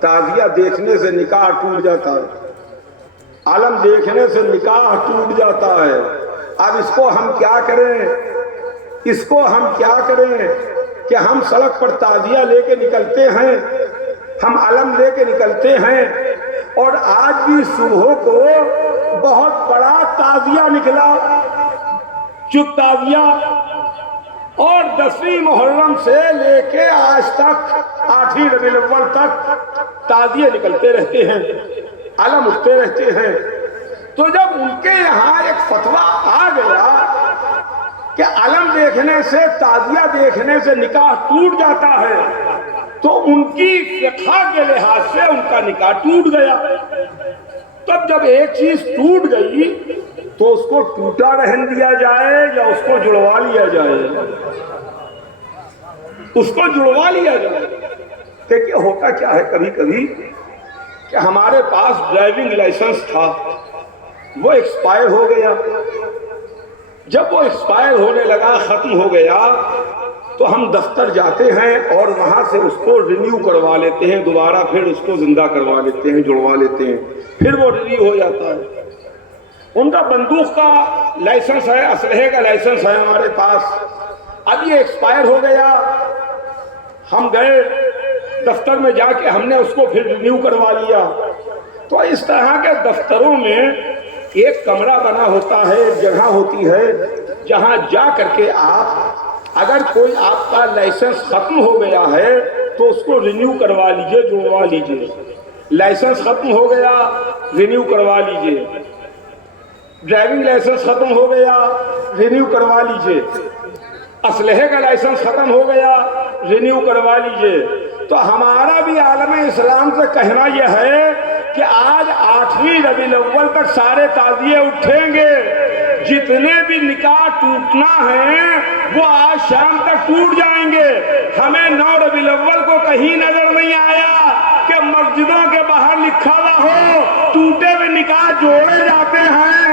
تعزیہ دیکھنے سے نکاح ٹوٹ جاتا ہے، علم دیکھنے سے نکاح ٹوٹ جاتا ہے۔ اب اس کو ہم کیا کریں، اس کو ہم کیا کریں کہ ہم سڑک پر تعزیہ لے کے نکلتے ہیں، ہم علم لے کے نکلتے ہیں، اور آج بھی صبح کو بہت بڑا تعزیہ نکلا، چپ تعزیہ، اور 10ویں محرم سے لے کے آج تک 8ویں ربیع الاول تک تعزیے نکلتے رہتے ہیں، علم اٹھتے رہتے ہیں۔ تو جب ان کے یہاں ایک فتویٰ آ گیا کہ علم دیکھنے سے، تعزیہ دیکھنے سے نکاح ٹوٹ جاتا ہے، تو ان کی فقہ کے لحاظ سے ان کا نکاح ٹوٹ گیا۔ تب جب ایک چیز ٹوٹ گئی تو اس کو ٹوٹا رہن دیا جائے یا اس کو جڑوا لیا جائے؟ اس کو جڑوا لیا جائے۔ دیکھیے ہوتا کیا ہے کبھی کبھی کہ ہمارے پاس ڈرائیونگ لائسنس تھا، وہ ایکسپائر ہو گیا۔ جب وہ ایکسپائر ہونے لگا، ختم ہو گیا، تو ہم دفتر جاتے ہیں اور وہاں سے اس کو رینیو کروا لیتے ہیں، دوبارہ پھر اس کو زندہ کروا لیتے ہیں، جڑوا لیتے ہیں، پھر وہ رینیو ہو جاتا ہے۔ ان کا بندوق کا لائسنس ہے، اسلحے کا لائسنس ہے ہمارے پاس، اب یہ ایکسپائر ہو گیا، ہم گئے دفتر میں جا کے ہم نے اس کو پھر رینیو کروا لیا۔ تو اس طرح کے دفتروں میں ایک کمرہ بنا ہوتا ہے، جگہ ہوتی ہے جہاں جا کر کے آپ، اگر کوئی آپ کا لائسنس ختم ہو گیا ہے تو اس کو رینیو کروا لیجئے، جڑوا لیجئے۔ لائسنس ختم ہو گیا، رینیو کروا لیجئے۔ ڈرائیونگ لائسنس ختم ہو گیا، رینیو کروا لیجئے۔ اسلحے کا لائسنس ختم ہو گیا، رینیو کروا لیجئے۔ تو ہمارا بھی عالم اسلام سے کہنا یہ ہے کہ آج 8ویں ربیع الاول تک سارے تعزیے اٹھیں گے، جتنے بھی نکاح ٹوٹنا ہے وہ آج شام تک ٹوٹ جائیں گے۔ ہمیں 9 ربیع الاول کو کہیں نظر نہیں آیا کہ مسجدوں کے باہر لکھا ہوا ہو ٹوٹے ہوئے نکاح جوڑے جاتے ہیں۔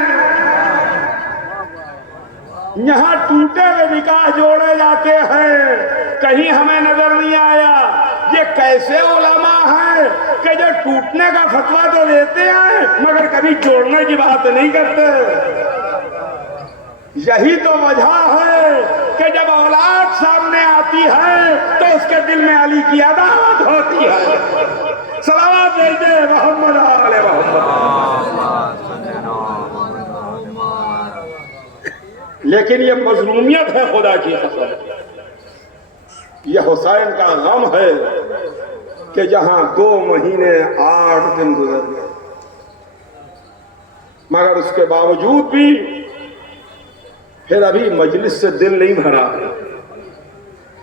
یہاں ٹوٹے ہوئے نکاح جوڑے جاتے ہیں، کہیں ہمیں نظر نہیں آیا۔ یہ کیسے علماء ہیں کہ جو ٹوٹنے کا فتویٰ تو دیتے ہیں مگر کبھی جوڑنے کی بات نہیں کرتے۔ یہی تو وجہ ہے کہ جب اولاد سامنے آتی ہے تو اس کے دل میں علی کی عداوت ہوتی ہے۔ صلوات بھیجے محمد آل محمد۔ لیکن یہ مظلومیت ہے خدا کی قسم، یہ حسین کا غم ہے کہ جہاں 2 مہینے 8 دن گزر گئے، مگر اس کے باوجود بھی پھر ابھی مجلس سے دل نہیں بھرا ہے،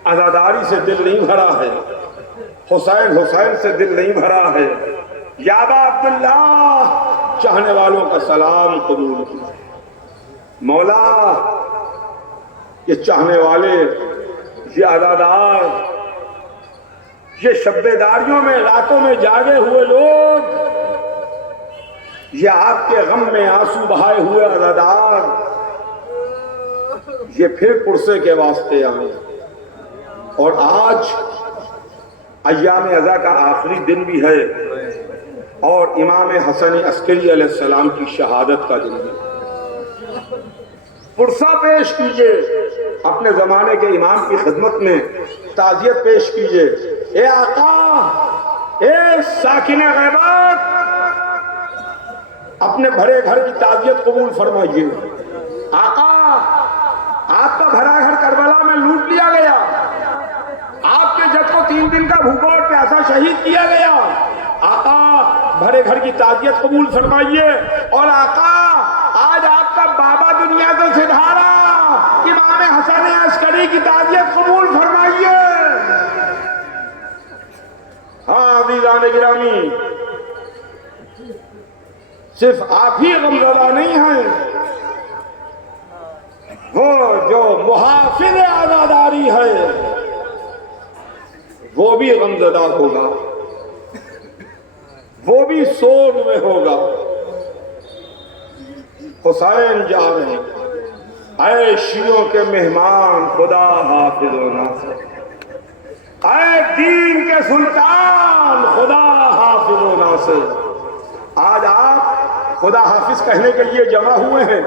عزاداری سے دل نہیں بھرا ہے، حسین حسین سے دل نہیں بھرا ہے۔ یا ابا عبداللہ، چاہنے والوں کا سلام قبول کیجیے۔ مولا، یہ چاہنے والے، یہ عزادار، یہ شبیداریوں میں راتوں میں جاگے ہوئے لوگ، یہ آپ کے غم میں آنسو بہائے ہوئے عزادار، یہ پھر پرسے کے واسطے آئے۔ اور آج ایام عزا کا آخری دن بھی ہے اور امام حسن عسکری علیہ السلام کی شہادت کا دن بھی۔ پرسہ پیش کیجئے، اپنے زمانے کے امام کی خدمت میں تعزیت پیش کیجئے۔ اے آقا، اے ساکن غیبات، اپنے بھرے گھر کی تعزیت قبول فرمائیے۔ آقا، آپ کا بھرا گھر کربلا میں لوٹ لیا گیا، آپ کے جد کو 3 دن کا بھوکا اور پیاسا شہید کیا گیا۔ آقا، بھرے گھر کی تعزیت قبول فرمائیے۔ اور آقا، آج آپ کا بابا دنیا سے سدھارا امام حسن عسکری کی تعزیت قبول فرمائیے۔ ہاں عزیزان گرامی، صرف آپ ہی غمزدہ نہیں ہیں، وہ جو محافظ عزاداری ہے وہ بھی غمزدہ ہوگا، وہ بھی سوگ میں ہوگا۔ حسین جا رہے ہیں، اے شیعوں کے مہمان خدا حافظ و ناصر، اے دین کے سلطان خدا سے آج آپ خدا حافظ کہنے کے لیے جمع ہوئے ہیں،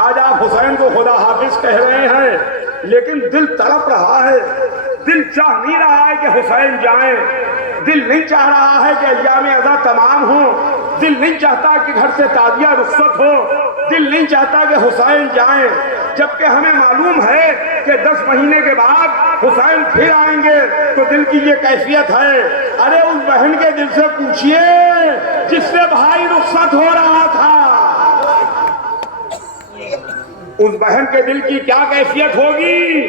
آج آپ حسین کو خدا حافظ کہہ رہے ہیں، لیکن دل تڑپ رہا ہے، دل چاہ نہیں رہا ہے کہ حسین جائیں، دل نہیں چاہ رہا ہے کہ ایام عزا تمام ہوں، دل نہیں چاہتا کہ گھر سے تعزیہ رخصت ہو، دل نہیں چاہتا کہ حسین جائیں، جبکہ ہمیں معلوم ہے کہ 10 مہینے کے بعد حسین پھر آئیں گے، تو دل کی یہ کیفیت ہے۔ ارے اس بہن کے دل سے پوچھئے جس سے بھائی رخصت ہو رہا تھا، اس بہن کے دل کی کیا کیفیت ہوگی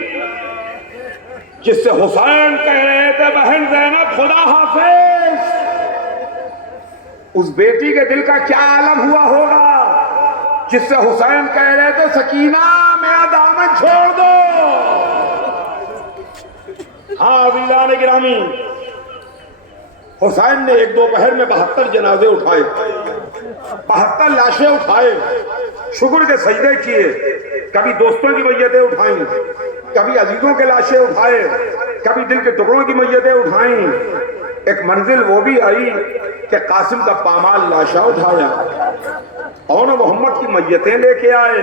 جس سے حسین کہہ رہے تھے بہن زینب خدا حافظ، اس بیٹی کے دل کا کیا عالم ہوا ہوگا جس سے حسین کہہ رہے تھے سکینہ میرا دامن چھوڑ دو۔ ہاں عزیزان گرامی، حسین نے ایک دوپہر میں 72 جنازے اٹھائے، 72 لاشیں اٹھائے، شکر کے سجدے کیے، کبھی دوستوں کی میتیں اٹھائیں، کبھی عزیزوں کے لاشیں اٹھائے، کبھی دل کے ٹکڑوں کی میتیں اٹھائیں۔ ایک منزل وہ بھی آئی کہ قاسم کا پامال لاشا اٹھایا اور محمد کی میتیں لے کے آئے،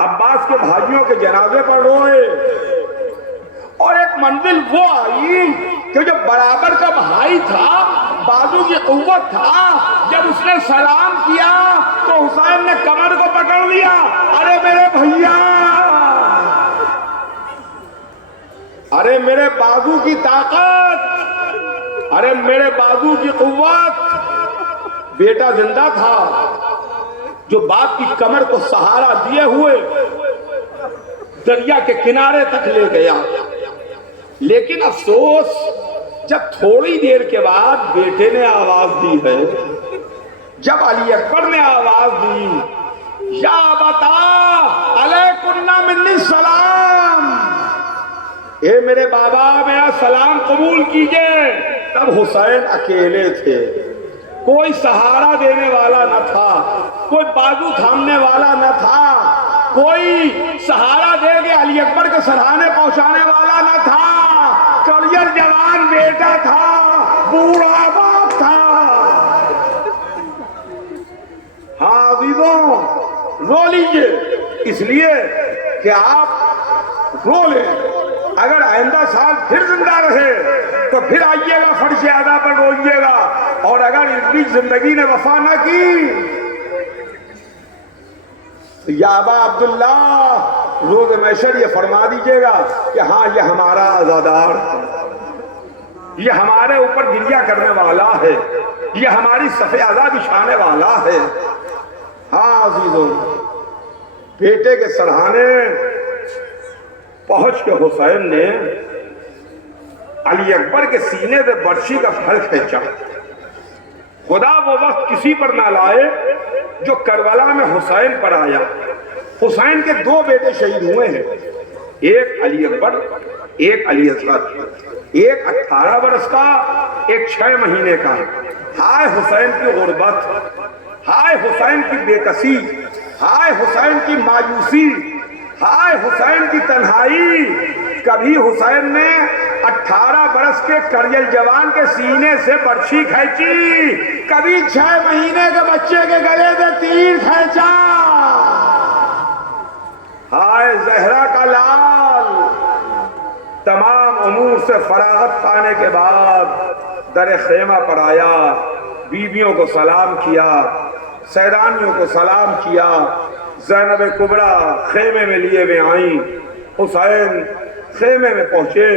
عباس کے بھائیوں کے جنازے پر روئے، اور ایک منزل وہ آئی کہ جو برابر کا بھائی تھا، بازو کی قوت تھا، جب اس نے سلام کیا تو حسین نے کمر کو پکڑ لیا، ارے میرے بھیا، ارے میرے بازو کی طاقت، ارے میرے بازو کی قوت۔ بیٹا زندہ تھا جو باپ کی کمر کو سہارا دیے ہوئے دریا کے کنارے تک لے گیا، لیکن افسوس جب تھوڑی دیر کے بعد بیٹے نے آواز دی ہے، جب علی اکبر نے آواز دی یا ابتا علیکن منی السلام، اے میرے بابا میرا سلام قبول کیجئے، تب حسین اکیلے تھے، کوئی سہارا دینے والا نہ تھا، کوئی بازو تھامنے والا نہ تھا، کوئی سہارا دے کے علی اکبر کے سرہانے پہنچانے والا نہ تھا، کلیل جوان بیٹا تھا، بوڑھا باپ تھا۔ ہاں عزیزوں، رو لیجئے، اس لیے کہ آپ رو لیں، اگر آئندہ سال پھر زندہ رہے تو پھر آئیے گا فرش اعضا پر روئیے گا، اور اگر اس بیچ زندگی نے وفا نہ کی یا ابا عبداللہ روز محشر یہ فرما دیجئے گا کہ ہاں یہ ہمارا عزادار، یہ ہمارے اوپر گریہ کرنے والا ہے، یہ ہماری صف عزا بچھانے والا ہے۔ ہاں عزیزوں، بیٹے کے سرہانے پہنچ کے حسین نے علی اکبر کے سینے سے برچی کا پھل کھینچا۔ خدا وہ وقت کسی پر نہ لائے جو کربلا میں حسین پر آیا۔ حسین کے 2 بیٹے شہید ہوئے ہیں، ایک علی اکبر، ایک علی اصغر، ایک 18 برس کا، ایک 6 مہینے کا۔ ہائے حسین کی غربت، ہائے حسین کی بے کسی، ہائے حسین کی مایوسی، ہائے حسین کی تنہائی۔ کبھی حسین نے 18 برس کے کریل جوان کے سینے سے برچھی کھینچی، کبھی 6 مہینے کے بچے کے گلے سے تیر کھینچا۔ ہائے زہرا کا لال، تمام امور سے فراغت پانے کے بعد در خیمہ پر آیا، بیویوں کو سلام کیا، سیدانیوں کو سلام کیا، زینب کبریٰ خیمے میں لیے ہوئے آئیں، حسین خیمے میں پہنچے۔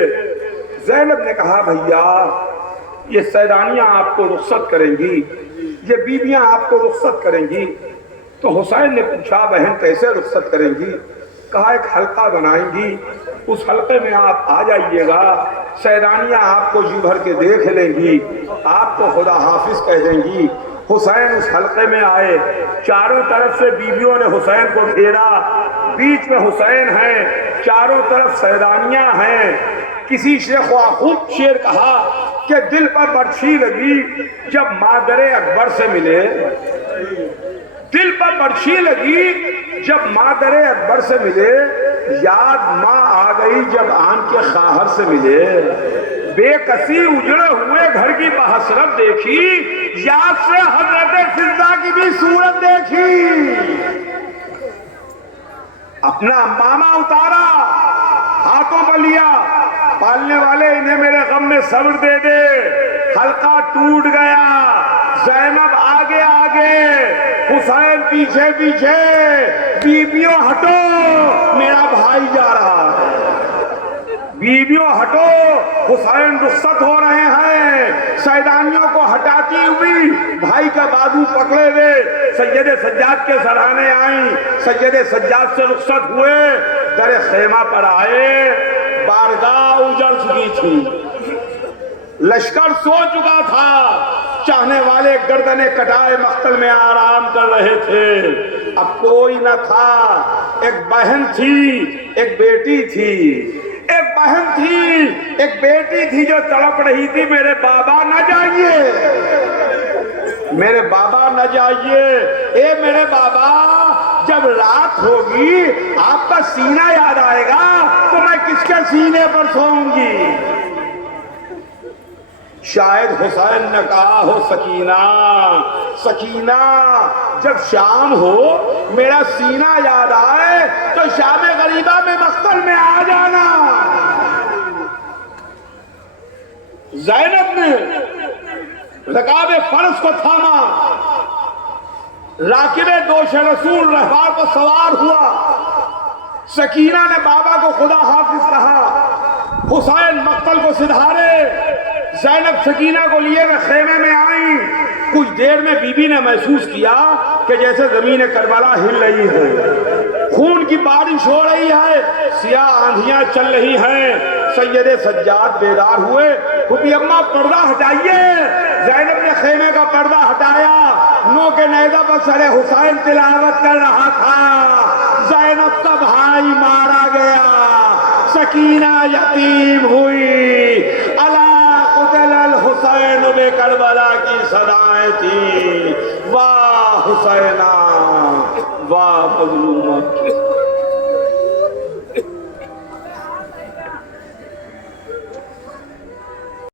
زینب نے کہا بھیا یہ سیدانیاں آپ کو رخصت کریں گی، یہ بیویاں آپ کو رخصت کریں گی۔ تو حسین نے پوچھا بہن کیسے رخصت کریں گی؟ کہا ایک حلقہ بنائیں گی، اس حلقے میں آپ آ جائیے گا، سیدانیاں آپ کو جی بھر کے دیکھ لیں گی، آپ کو خدا حافظ کہہ دیں گی۔ حسین اس حلقے میں آئے، چاروں طرف سے بیویوں نے حسین کو گھیرا، بیچ میں حسین ہیں، چاروں طرف سیدانیاں ہیں۔ کسی شیخ خوب شعر کہا کہ دل پر برچھی لگی جب مادر اکبر سے ملے، دل پر برچھی لگی جب مادر اکبر سے ملے، یاد ماں آ گئی جب آن کے خواہر سے ملے۔ بے کسی اجڑے ہوئے گھر کی بحسرت دیکھی، یاد سے حضرت فضہ کی بھی صورت دیکھی، اپنا امامہ اتارا، ہاتھوں پر لیا، پالنے والے انہیں میرے غم میں صبر دے دے، حلقہ ٹوٹ گیا، زینب آگے آگے، حسین پیچھے پیچھے، بیویوں ہٹو میرا بھائی جا رہا ہے، بیویوں ہٹو حسین رخصت ہو رہے ہیں، سیدانیوں کو ہٹاتی ہوئی بھائی کا بازو پکڑے ہوئے سید سجاد کے سرانے آئیں، سید سجاد سے رخصت ہوئے، در خیمہ پر آئے، بارگاہ اجڑ چکی تھی، لشکر سو چکا تھا، چاہنے والے گردنیں کٹائے مقتل میں آرام کر رہے تھے، اب کوئی نہ تھا، ایک بہن تھی، ایک بیٹی تھی، ایک بہن تھی، ایک بیٹی تھی جو تڑپ رہی تھی، میرے بابا نہ جائیے، میرے بابا نہ جائیے، اے میرے بابا جب رات ہوگی آپ کا سینہ یاد آئے گا تو میں کس کے سینے پر سوؤں گی؟ شاید حسین نے کہا ہو سکینہ، سکینہ جب شام ہو میرا سینہ یاد آئے تو شام غریبہ میں مقتل میں آ جانا۔ زینب نے رکاب فرض کو تھاما، راکب دوش رسول رہبار کو سوار ہوا، سکینہ نے بابا کو خدا حافظ کہا، حسین مقتل کو سدھارے، زینب سکینہ کو لیے وہ خیمے میں آئیں، کچھ دیر میں بی بی نے محسوس کیا کہ جیسے زمین کربلا ہل رہی ہے، خون کی بارش ہو رہی ہے، سیاہ آندھیاں چل رہی ہیں، سید سجاد بیدار ہوئے، پھوپھی اماں پردہ ہٹائیے، زینب نے خیمے کا پردہ ہٹایا، نو کے نیزہ پر سر حسین تلاوت کر رہا تھا، زینب کا بھائی مارا گیا، سکینہ یتیم ہوئی، الا قتل الحسین بے کربلا کی صدائیں تھی، واہ حسینہ واہ مظلومہ۔